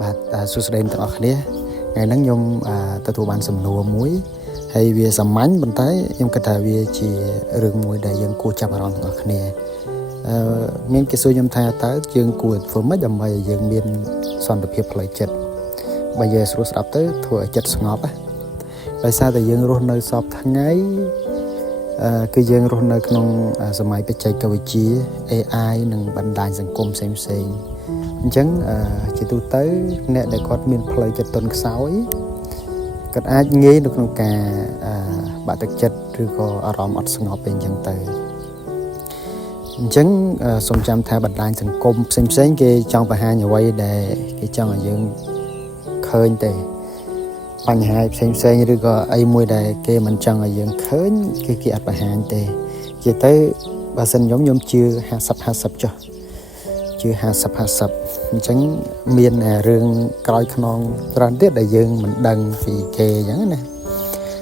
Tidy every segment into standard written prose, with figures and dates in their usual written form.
បាទសួស្តីទាំងអស់គ្នាថ្ងៃហ្នឹងខ្ញុំទទួលបានសំណួរមួយហើយវាសាមញ្ញប៉ុន្តែខ្ញុំគិតថាវាជារឿងមួយដែលយើងគួរចាប់អារម្មណ៍ទាំងអស់គ្នាមានគេសួរខ្ញុំថាតើយើងគួរធ្វើម៉េចដើម្បីឲ្យយើងមានសន្តិភាពផ្លូវចិត្តបើយើងស្រួលស្ដាប់ទៅធ្វើឲ្យចិត្តស្ងប់ដោយសារតែយើងរស់នៅសពថ្ងៃគឺយើងរស់នៅក្នុងសម័យបច្ចេកវិទ្យា AI និងបណ្ដាញសង្គមផ្សេងៗអញ្ចឹងជាទូទៅអ្នកដែលគាត់មានផ្លូវចិត្តទន់ខ្សោយគាត់អាចងាយនៅក្នុងការបាក់ទឹកចិត្តឬក៏អារម្មណ៍អត់ស្ងប់ពេកអញ្ចឹងទៅអញ្ចឹងសូមចាំថាបណ្ដាញសង្គមផ្សេងៗគេចង់បង្ហាញអ្វីដែលគេចង់ឲ្យយើងឃើញទេបញ្ហាផ្សេងៗឬក៏អីមួយដែលគេមិនចង់ឲ្យយើងឃើញគេអត់បង្ហាញទេជាទៅបើសិនខ្ញុំជឿ50-50ចុះជឿ50-50អញ្ចឹងមានរឿងក្រោយខ្នងច្រើនទៀតដែលយើងមិនដឹងពីគេអញ្ចឹងណា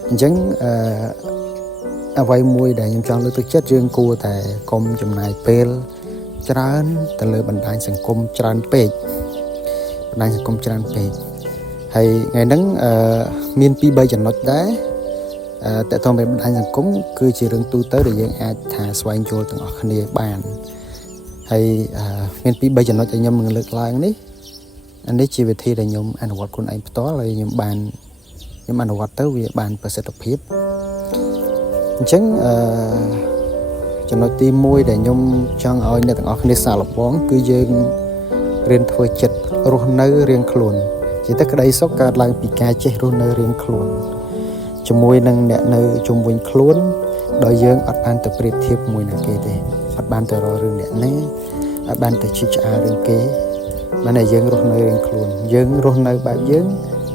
អញ្ចឹងអ្វីមួយដែលខ្ញុំចង់លើកទឹកចិត្តយើងគួរតែកុំចំណាយពេលច្រើនទៅលើបណ្ដាញសង្គមច្រើនពេកបណ្ដាញសង្គមច្រើនពេកហើយថ្ងៃហ្នឹងមាន 2-3 ចំណុចដែរតើតើទៅបណ្ដាញសង្គមគឺជារឿងទូទៅដែលយើងអាចថាស្វែងយល់ទាំងអស់គ្នាបានហើយមាន 2-3 ចំណុចដែលខ្ញុំនឹងលើកឡើងនេះអានេះជាវិធីដែលខ្ញុំអនុវត្តខ្លួនឯងផ្ទាល់ហើយខ្ញុំអនុវត្តទៅវាបានប្រសិទ្ធភាពអញ្ចឹងចំណុចទី1ដែលខ្ញុំចង់ឲ្យអ្នកទាំងអស់គ្នាសាកល្បងគឺយើងរៀនធ្វើចិត្តរស់នៅរៀងខ្លួនជាតែក្តីសុខកើតឡើងពីការចេះរស់នៅរៀងខ្លួនជាមួយនឹងអ្នកនៅជុំវិញខ្លួនដោយយើងអត់បានទៅប្រៀបធៀបមួយណាគេទេអត់បានទៅរករឿងអ្នកណាអត់បានទៅជិះឆ្អើររឿងគេបានតែយើងរស់នៅរៀងខ្លួនយើងរស់នៅបែបយើង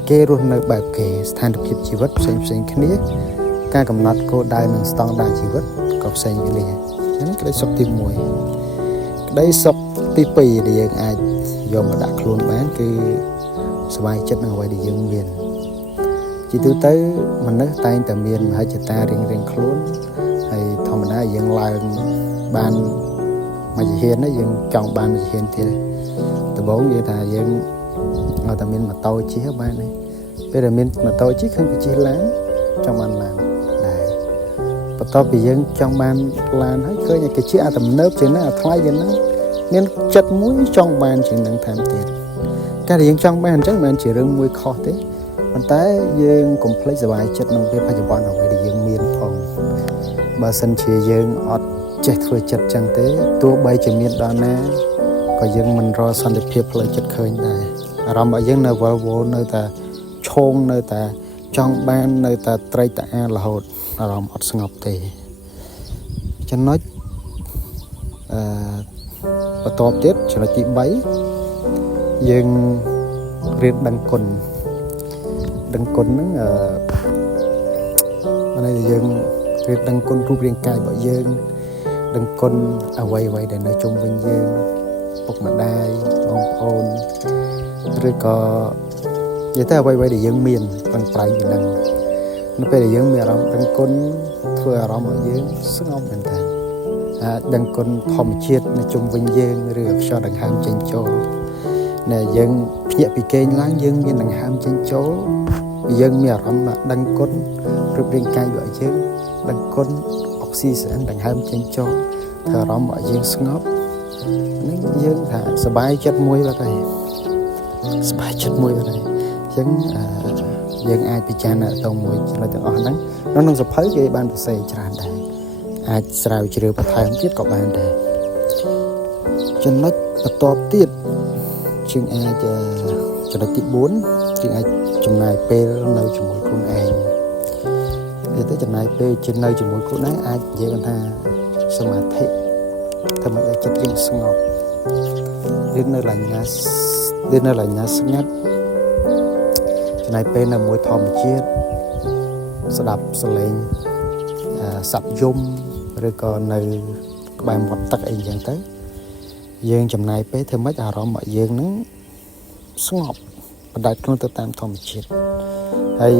គេរស់នៅបែបគេស្ថានភាពជីវិតផ្សេងគ្នាការកំណត់គោលដៅនិងស្តង់ដារជីវិតក៏ផ្សេងគ្នាហ្នឹងក្តីសុខទី1ក្តីសុខទី2ដែលយើងអាចយកមកដាក់ខ្លួនបានគឺសុខចិត្តនឹងអ្វីដែលយើងមានជាទូទៅមនុស្សតែងតែមានមហិច្ឆតារៀងខ្លួនហើយធម្មតាយើងឡើងបានមួយជាហ៊ានយើងចង់បានមួយជាហ៊ានទៀតដំបូងនិយាយថាយើងឲ្យតែមានម៉ូតូជិះបានទេពេលដែលមានម៉ូតូជិះឃើញគេជិះឡានចង់បានឡានដែរបន្ទាប់ពីយើងចង់បានឡានហើយឃើញគេជិះអាទំនើបជាងហ្នឹងអាថ្លៃជាងហ្នឹងមានចិត្តមួយចង់បានជាងហ្នឹងថែមទៀតការដែលយើងចង់បានអញ្ចឹងមិនមែនជារឿងមួយខុសទេប៉ុន្តែយើងកុំភ្លេចសុខចិត្តក្នុងពេលបច្ចុប្បន្នអ្វីដែលយើងមានផងបើសិនជាយើងអត់ចេះធ្វើចិត្តចឹងទេទោះបីជាមានដល់ណាក៏យើងមិនរកសន្តិភាពផ្លូវចិត្តឃើញដែរអារម្មណ៍របស់យើងនៅវល់វល់នៅតែឈោងនៅតែចង់បាននៅតែត្រេកតាអារហូតអារម្មណ៍អត់ស្ងប់ទេចំណុចបន្តទៀតចំណុចទី3យើងរៀនដឹងគុណហ្នឹងអានេះយើងរៀនដឹងគុណរូបរាងកាយរបស់យើងដឹងគុណអ្វីដែលនៅជុំវិញយើងពុកម្ដាយបងប្អូនឬក៏និយាយទៅអ្វីដែលយើងមានប្រឹងប្រែងពីនឹងនៅពេលដែលយើងមានអារម្មណ៍ដឹងគុណធ្វើអារម្មណ៍ឲ្យយើងស្ងប់មែនតើអាចដឹងគុណធម្មជាតិនៅជុំវិញយើងឬខ្យល់ដង្ហើមចេញចូលណែយើងភ្ញាក់ពីគេងឡើងយើងមានដង្ហើមចេញចូលយើងមានអារម្មណ៍ថាដឹងគុណរូបរាងកាយរបស់យើងដឹងគុណអុកស៊ីសែនដង្ហើមចេញចូលធ្វើអារម្មណ៍របស់យើងស្ងប់នេះយើងថាសบายចិត្តមួយបាត់ហើយសบายចិត្តមួយបាត់ហើយអញ្ចឹងយើងអាចពិចារណាទៅមួយចំណុចទាំងអស់ហ្នឹងក្នុងសភៅគេបានសរសេរច្រើនដែរអាចស្រាវជ្រាវបន្ថែមទៀតក៏បានដែរចំណុចបន្តទៀតជាងអាចចំណុចទី4ជាងអាចចំណាយពេលនៅជាមួយខ្លួនឯងនិយាយទៅចំណាយពេលនៅជាមួយខ្លួនឯងអាចនិយាយថាសមាធិធ្វើឲ្យចិត្តយើងស្ងប់រៀននៅឡាញណាស្ងាត់ចំណាយពេលនៅមួយធម្មជាតិស្ដាប់សំឡេងសត្វយំឬក៏នៅក្បែរមាត់ទឹកអីចឹងទៅយើងចំណាយពេលធ្វើម៉េចអារម្មណ៍របស់យើងហ្នឹងស្ងប់បណ្ដាច់ខ្លួនទៅតាមធម្មជាតិហើយ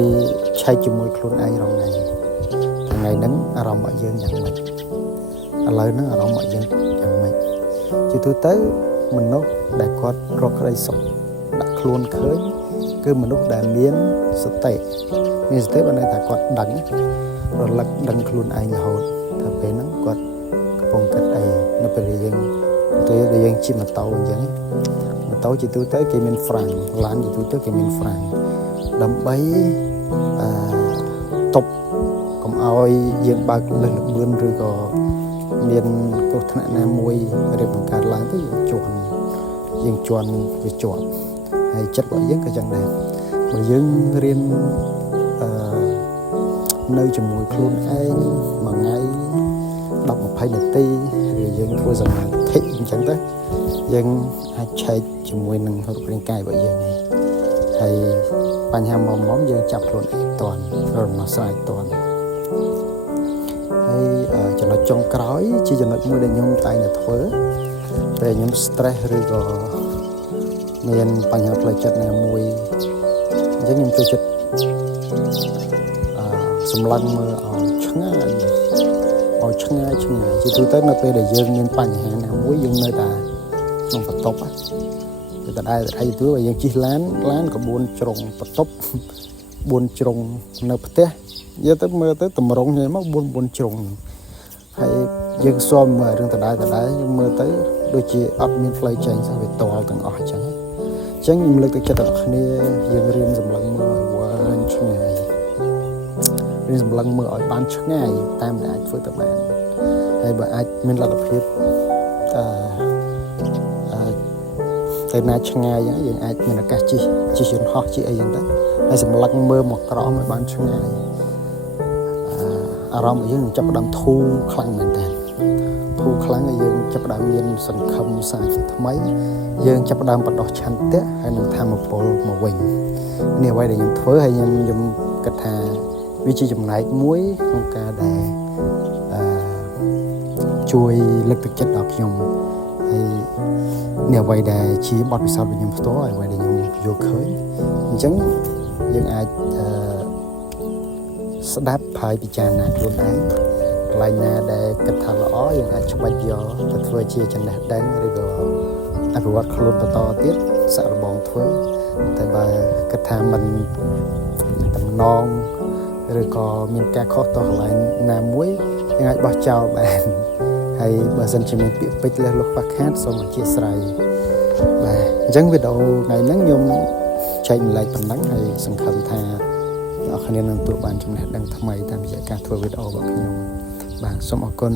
ឆែកជាមួយខ្លួនឯងរងថ្ងៃហ្នឹងអារម្មណ៍របស់យើងយ៉ាងម៉េចឥឡូវហ្នឹងអារម្មណ៍របស់យើងយ៉ាងម៉េចជាទូទៅមនុស្សដែលគាត់រកក្តីសុខ ដាក់ខ្លួនឃើញគឺមនុស្សដែលមានសតិបើនៅតែគាត់ដឹងរលឹកដឹងខ្លួនឯងរហូតថាពេលហ្នឹងគាត់កំពុងគិតអីនៅពេលយើងជិះម៉ូតូអញ្ចឹងម៉ូតូជាទូទៅគេមានហ្វ្រាំងឡានជាទូទៅគេមានហ្វ្រាំងដើម្បីទប់កុំឲ្យយើងបើកលើសល្បឿនឬក៏មានគ្រោះថ្នាក់ណាមួយរៀបបង្កើតឡើងទៅយើងជន់វាជាប់ហើយចិត្តរបស់យើងក៏ចឹងដែរបើយើងរៀននៅជាមួយខ្លួនឯងមួយថ្ងៃ10-20នាទីឬយើងធ្វើសមាធិអញ្ចឹងទៅយើងអាចឆែកជាមួយនឹងរូបរាងកាយរបស់យើងនេះហើយបញ្ហាមុំយើងចាប់ខ្លួនឯងតន់រំដោះស្រាយតន់ហើយចំណុចចុងក្រោយជាចំណុចមួយដែលខ្ញុំតែងតែធ្វើពេលខ្ញុំ stress ឬក៏មានបញ្ហាផ្លូវចិត្តណាមួយអញ្ចឹងខ្ញុំចូលចិត្តសម្លឹងមើលឲ្យឆ្ងាយជាទូទៅនៅពេលដែលយើងមានបញ្ហាណាមួយយើងនៅតែក្នុងបន្ទប់គឺតែឯងទៅយើងជិះឡានក៏4ជ្រុងបន្ទប់4ជ្រុងនៅផ្ទះយកទៅមើលទៅតម្រង់ហ្នឹងមក4ជ្រុងហើយយើងសុំមើលរឿងដដែលយើងមើលទៅដូចជាអត់មានផ្លូវចេញសោះវាតល់ទាំងអស់អញ្ចឹងខ្ញុំលើកទឹកចិត្តដល់អ្នកគ្នាយើងរៀនសម្លឹងមើលឲ្យវែងឆ្ងាយរៀនសម្លឹងមើលឲ្យបានឆ្ងាយតាមដែលអាចធ្វើទៅបានហើយបើអាចមានលទ្ធភាពទៅណាឆ្ងាយយើងអាចមានឱកាសជិះយន្តហោះជិះអីចឹងទៅហើយសម្លឹងមើលមកក្រោមឲ្យបានឆ្ងាយអារម្មណ៍របស់យើងចាប់ផ្ដើមធូរខ្លាំងមែនតើធូរខ្លាំងហើយយើងចាប់ផ្ដើមមានសង្ឃឹមសាជាថ្មីយើងចាប់ផ្ដើមបដោះឆន្ទៈហើយនឹងធម៌ពលមកវិញនេះអ្វីដែលខ្ញុំធ្វើហើយខ្ញុំគិតថាវាជាចំណែកមួយក្នុងការដែលជួយលើកទឹកចិត្តដល់ខ្ញុំហើយនេះអ្វីដែលជាបទពិសោធន៍របស់ខ្ញុំផ្ទាល់អ្វីដែលខ្ញុំយល់ឃើញអញ្ចឹងយើងអាចស្ដាប់ហើយពិចារណាខ្លួនឯងកន្លែងណាដែលគិតថាល្អយើងអាចច្បិចយកទៅធ្វើជាចំណេះដឹងឬក៏អភិវឌ្ឍខ្លួនបន្តទៀតសាក់លបងធ្វើតែបើគិតថាมันតំណងឬក៏មានការខុសតកន្លែងណាមួយយើងអាចបោះចោលបានហើយបើសិនជាមានពាក្យពេចន៍លេះលុបខ្វះខាតសូមអធិស្ឋានបាទអញ្ចឹងវីដេអូថ្ងៃហ្នឹងខ្ញុំចែកម្លែកប៉ុណ្ណឹងហើយសង្ឃឹមថាអ្នកគ្នានឹងទទួលបានចំណេះដឹងថ្មីតាមរយៈការធ្វើវីដេអូរបស់ខ្ញុំបាទសូមអរគុណ